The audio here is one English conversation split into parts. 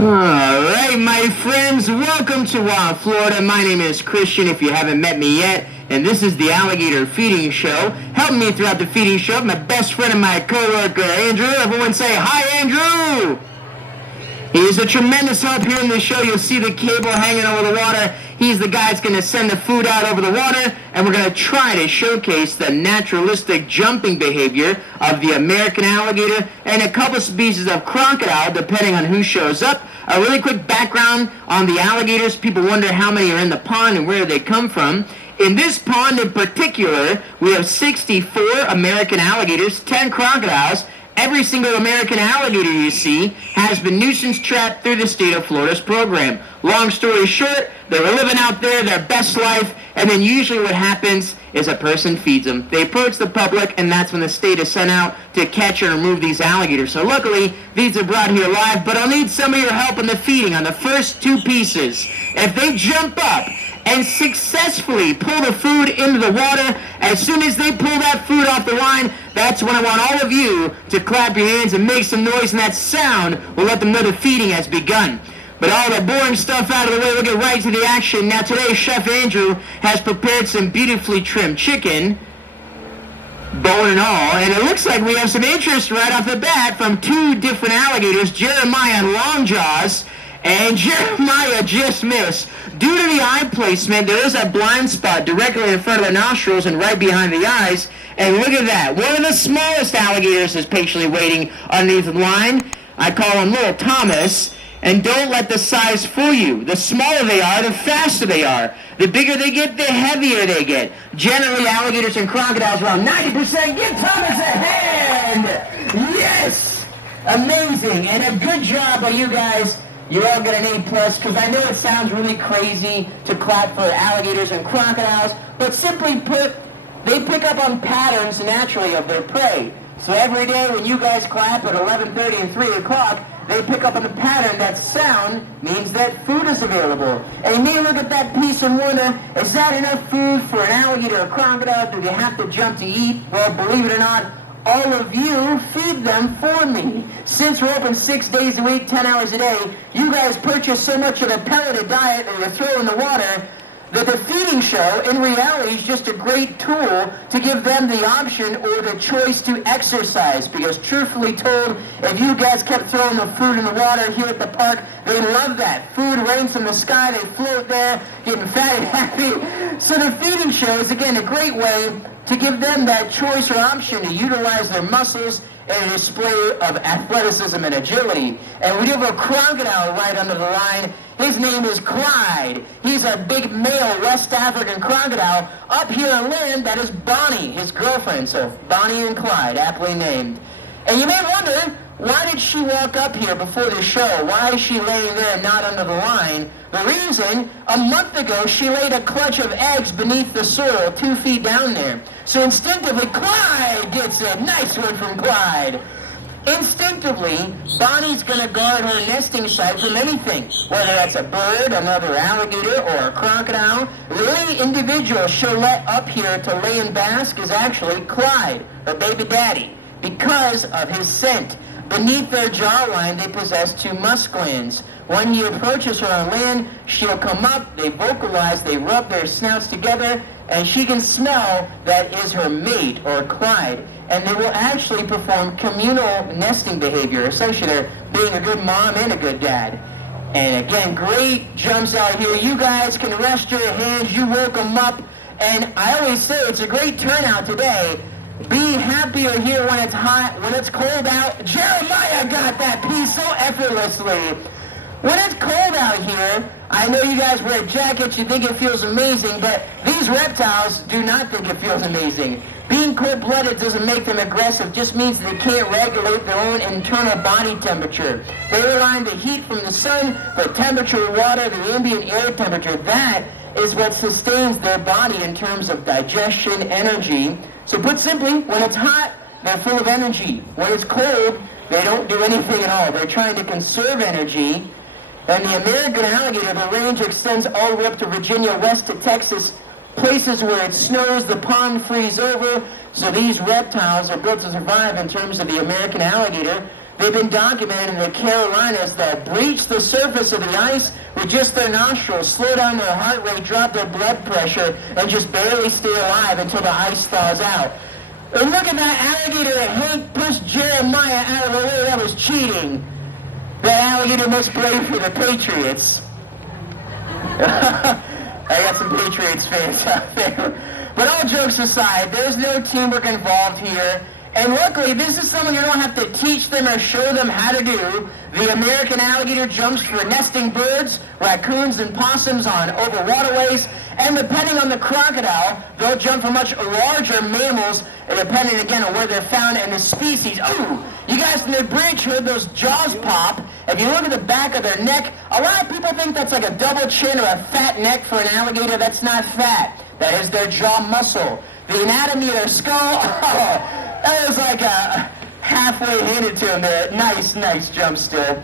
Alright, my friends, welcome to Wild Florida. My name is Christian, if you haven't met me yet, and this is the Alligator Feeding Show. Helping me throughout the feeding show, my best friend and my co-worker, Andrew. Everyone say, hi, Andrew! He is a tremendous help here in the show. You'll see the cable hanging over the water. He's the guy that's going to send the food out over the water, and we're going to try to showcase the naturalistic jumping behavior of the American alligator and a couple species of crocodile, depending on who shows up. A really quick background on the alligators. People wonder how many are in the pond and where they come from. In this pond in particular, we have 64 American alligators, 10 crocodiles. Every single American alligator you see has been nuisance trapped through the state of Florida's program. Long story short, they were living out there their best life, and then usually what happens is a person feeds them. They approach the public, and that's when the state is sent out to catch and remove these alligators. So luckily, these are brought here live, but I'll need some of your help in the feeding on the first two pieces. If they jump up and successfully pull the food into the water, as soon as they pull that food off the line, that's when I want all of you to clap your hands and make some noise, and that sound will let them know the feeding has begun. But all the boring stuff out of the way, we'll get right to the action. Now today, Chef Andrew has prepared some beautifully trimmed chicken, bone and all, and it looks like we have some interest right off the bat from two different alligators, Jeremiah and Longjaws. And Jeremiah just missed. Due to the eye placement, there is a blind spot directly in front of the nostrils and right behind the eyes. And look at that. One of the smallest alligators is patiently waiting underneath the line. I call him Little Thomas. And don't let the size fool you. The smaller they are, the faster they are. The bigger they get, the heavier they get. Generally, alligators and crocodiles around 90%. Give Thomas a hand! Yes! Amazing. And a good job by you guys. You all get an A+, because I know it sounds really crazy to clap for alligators and crocodiles, but simply put, they pick up on patterns naturally of their prey. So every day when you guys clap at 11:30 and 3 o'clock, they pick up on the pattern. That sound means that food is available. And you may look at that piece and wonder, is that enough food for an alligator or crocodile? Do they have to jump to eat? Well, believe it or not, all of you feed them for me. Since we're open 6 days a week, 10 hours a day, you guys purchase so much of the pelleted diet that you throw in the water that the feeding show, in reality, is just a great tool to give them the option or the choice to exercise. Because truthfully told, if you guys kept throwing the food in the water here at the park, they love that. Food rains from the sky, they float there, getting fat and happy. So the feeding show is, again, a great way to give them that choice or option to utilize their muscles in a display of athleticism and agility. And we have a crocodile right under the line. His name is Clyde. He's a big male West African crocodile. Up here on land, that is Bonnie, his girlfriend. So Bonnie and Clyde, aptly named. And you may wonder, why did she walk up here before the show? Why is she laying there and not under the line? The reason, a month ago, she laid a clutch of eggs beneath the soil 2 feet down there. So instinctively, Clyde gets it. Nice one from Clyde. Instinctively, Bonnie's going to guard her nesting site from anything, whether that's a bird, another alligator, or a crocodile. The only individual she'll let up here to lay and bask is actually Clyde, her baby daddy, because of his scent. Beneath their jawline, they possess two musk glands. When he approaches her on land, she'll come up, they vocalize, they rub their snouts together, and she can smell that is her mate, or Clyde. And they will actually perform communal nesting behavior. Essentially, they're being a good mom and a good dad. And again, great jumps out here. You guys can rest your hands. You woke them up. And I always say it's a great turnout today. Be happier here when it's hot, when it's cold out. Jeremiah got that piece so effortlessly. When it's cold out here, I know you guys wear jackets, you think it feels amazing, but these reptiles do not think it feels amazing. Being cold-blooded doesn't make them aggressive, just means they can't regulate their own internal body temperature. They rely on the heat from the sun, the temperature of water, the ambient air temperature. That is what sustains their body in terms of digestion, energy. So put simply, when it's hot, they're full of energy. When it's cold, they don't do anything at all. They're trying to conserve energy. And the American alligator, the range extends all the way up to Virginia, west to Texas, places where it snows, the pond freezes over. So these reptiles are built to survive in terms of the American alligator. They've been documented in the Carolinas that breach the surface of the ice with just their nostrils, slow down their heart rate, drop their blood pressure, and just barely stay alive until the ice thaws out. And look at that alligator that Hank pushed Jeremiah out of the way. That was cheating. That alligator must play for the Patriots. I got some Patriots fans out there. But all jokes aside, there's no teamwork involved here. And luckily, this is something you don't have to teach them or show them how to do. The American alligator jumps for nesting birds, raccoons, and possums on open waterways. And depending on the crocodile, they'll jump for much larger mammals, depending again on where they're found and the species. Oh, you guys in the bridge heard those jaws pop. If you look at the back of their neck, a lot of people think that's like a double chin or a fat neck for an alligator. That's not fat. That is their jaw muscle. The anatomy of their skull, that was like a halfway handed to them there. Nice jump still.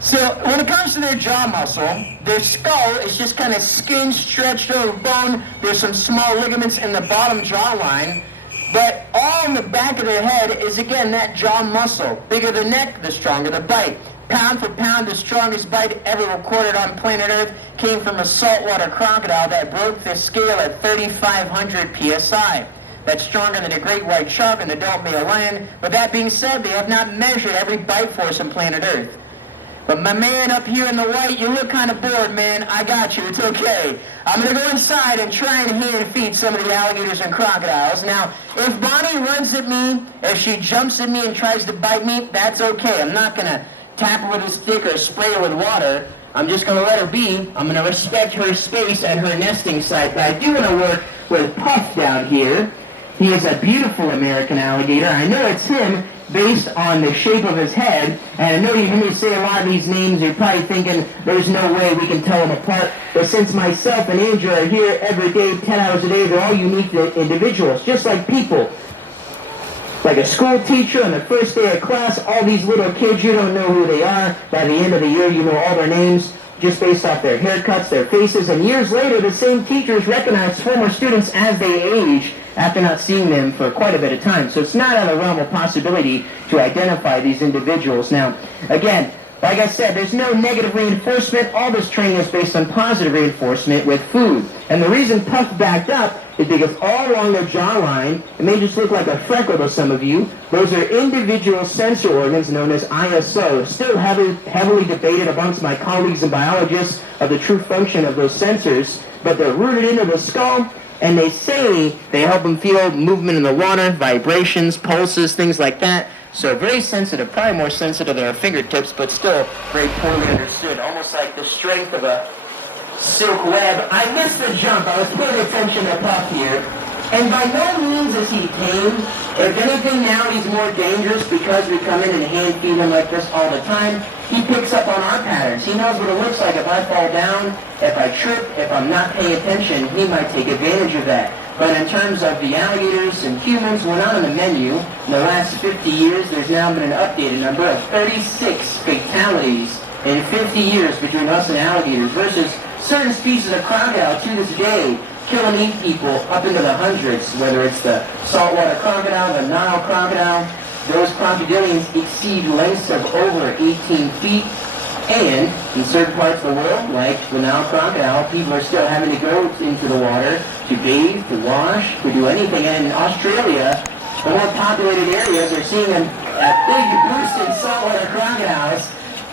So when it comes to their jaw muscle, their skull is just kind of skin stretched over bone. There's some small ligaments in the bottom jawline. But all in the back of their head is, again, that jaw muscle. Bigger the neck, the stronger the bite. Pound for pound, the strongest bite ever recorded on planet Earth came from a saltwater crocodile that broke the scale at 3,500 psi. That's stronger than a great white shark and the adult male lion. But that being said, they have not measured every bite force on planet Earth. But my man up here in the white, you look kind of bored, man. I got you. It's okay. I'm going to go inside and try and hand feed some of the alligators and crocodiles. Now, if Bonnie runs at me, if she jumps at me and tries to bite me, that's okay. I'm not going to tap her with a stick or spray her with water. I'm just going to let her be. I'm going to respect her space at her nesting site. But I do want to work with Puff down here. He is a beautiful American alligator. I know it's him based on the shape of his head. And I know you hear me say a lot of these names. You're probably thinking there's no way we can tell them apart. But since myself and Andrew are here every day, 10 hours a day, they're all unique individuals, just like people. Like a school teacher on the first day of class, all these little kids, you don't know who they are. By the end of the year, you know all their names just based off their haircuts, their faces. And years later, the same teachers recognize former students as they age after not seeing them for quite a bit of time. So it's not out of the realm of possibility to identify these individuals. Now, again, like I said, there's no negative reinforcement. All this training is based on positive reinforcement with food. And the reason Puff backed up is because all along their jawline, it may just look like a freckle to some of you, those are individual sensor organs known as ISO. Still heavily debated amongst my colleagues and biologists of the true function of those sensors, but they're rooted into the skull. And they say they help them feel movement in the water, vibrations, pulses, things like that. So very sensitive, probably more sensitive than our fingertips, but still very poorly understood. Almost like the strength of a silk web. I missed the jump. I was paying attention to Puff here. And by no means is he tame. If anything, now he's more dangerous because we come in and hand feed him like this all the time. He picks up on our patterns. He knows what it looks like if I fall down, if I trip, if I'm not paying attention. He might take advantage of that. But in terms of the alligators and humans, we're not on the menu. In the last 50 years, there's now been an updated number of 36 fatalities in 50 years between us and alligators versus certain species of crocodile to this day killing 8 people up into the hundreds, whether it's the saltwater crocodile, the Nile crocodile. Those crocodilians exceed lengths of over 18 feet. And in certain parts of the world, like the Nile crocodile, people are still having to go into the water to bathe, to wash, to do anything. And in Australia, the more populated areas are seeing a big boost in saltwater crocodiles.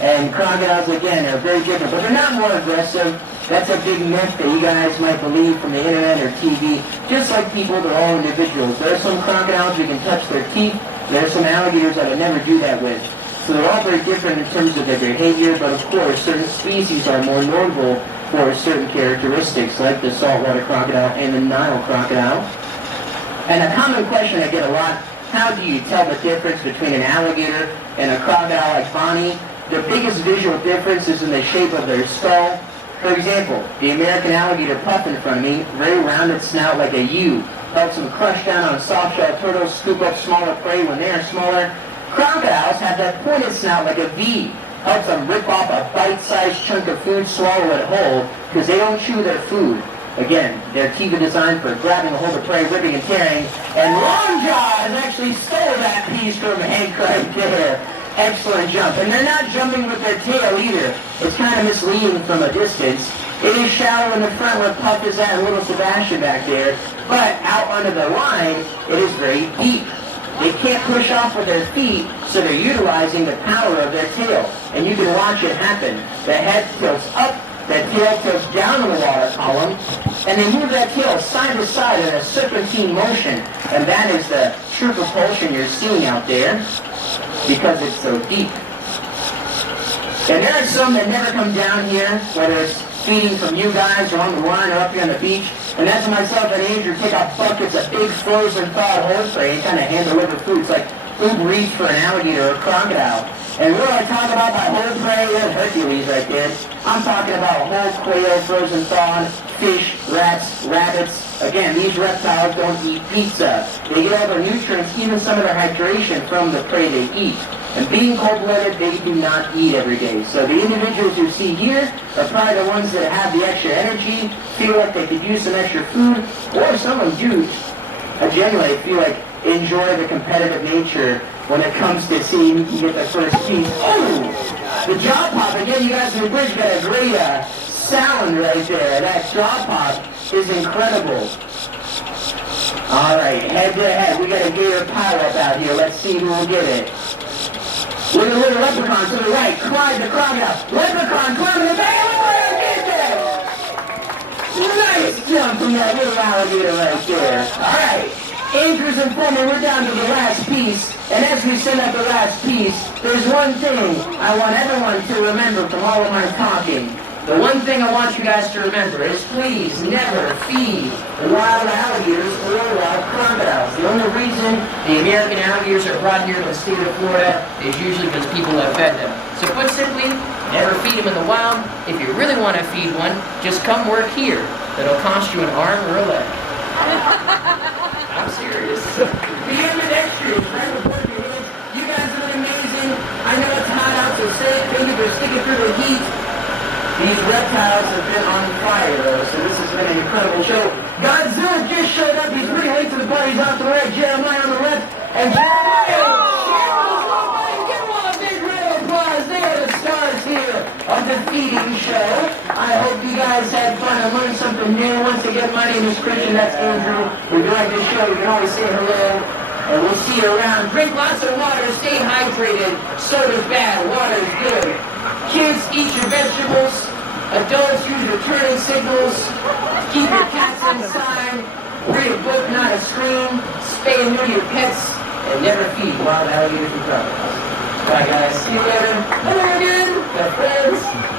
And crocodiles, again, are very different, but they're not more aggressive. That's a big myth that you guys might believe from the internet or TV. Just like people, they're all individuals. There are some crocodiles you can touch their teeth. There are some alligators I would never do that with. So they're all very different in terms of their behavior, but of course, certain species are more notable for certain characteristics, like the saltwater crocodile and the Nile crocodile. And a common question I get a lot, how do you tell the difference between an alligator and a crocodile like Bonnie? The biggest visual difference is in the shape of their skull. For example, the American alligator Puff in front of me, very rounded snout like a U, helps them crush down on soft-shell turtles, scoop up smaller prey when they are smaller. Crocodiles have that pointed snout like a V, helps them rip off a bite-sized chunk of food, swallow it whole, because they don't chew their food. Again, their teeth are designed for grabbing a hold of prey, ripping and tearing, and Long Jaw has actually stole that piece from Hank right there. excellent jump. And they're not jumping with their tail either. It's kind of misleading from a distance. It is shallow in the front where Puff is at and little Sebastian back there. But out under the line, it is very deep. They can't push off with their feet, so they're utilizing the power of their tail. And you can watch it happen. The head tilts up, the tail tilts down in the water column, and they move that tail side to side in a serpentine motion. And that is the true propulsion you're seeing out there, because it's so deep. And there are some that never come down here, whether it's feeding from you guys or on the line or up here on the beach. And that's myself and Andrew take out buckets of big frozen thawed whole prey and kind of hand deliver food. It's like Uber Eats for an alligator or a crocodile. And what do I talk about by whole prey? That's Hercules right there. I'm talking about whole quail, frozen thawed, fish, rats, rabbits. Again, these reptiles don't eat pizza. They get all their nutrients, even some of their hydration, from the prey they eat. And being cold-blooded, they do not eat every day. So the individuals you see here are probably the ones that have the extra energy, feel like they could use some extra food, or some of them do genuinely feel like enjoy the competitive nature when it comes to seeing who can get the first piece. Oh! The jaw pop, again, you guys in the bridge got a great sound right there. That jaw pop is incredible. All right, head to head. We got a gator power-up out here. Let's see who will get it. Look at the little leprechaun to the right. Clyde the crocodile. Leprechaun climbing the back. Oh, get there! Nice jump from that little alligator right there. All right. Andrew's informing we're down to the last piece. And as we send up the last piece, there's one thing I want everyone to remember from all of my talking. The one thing I want you guys to remember is please never feed wild alligators or wild crocodiles. The only reason the American alligators are brought here to the state of Florida is usually because people have fed them. So put simply, never feed them in the wild. If you really want to feed one, just come work here. That'll cost you an arm or a leg. I'm serious. The ambidextrous, right? You guys have been amazing. I know it's hot out, so thank you for sticking through the heat. These reptiles have been on fire, though, so this has been an incredible show. Godzilla just showed up. He's pretty late to the party. He's off the right. Jeremiah on the left. And Jeremiah! Give him a big round of applause. They are the stars here of the feeding show. I hope you guys had fun and learned something new. Once again, my name is Christian. That's Andrew. We like this show. You can always say hello. And we'll see you around. Drink lots of water. Stay hydrated. Soda's bad. Water's good. Kids, eat your vegetables. Adults, use your turning signals. Keep your cats inside. Read a book, not a screen. Spay and neuter your pets. And never feed wild alligators and crocodiles. Bye, guys. See you later. Hello again. Best friends.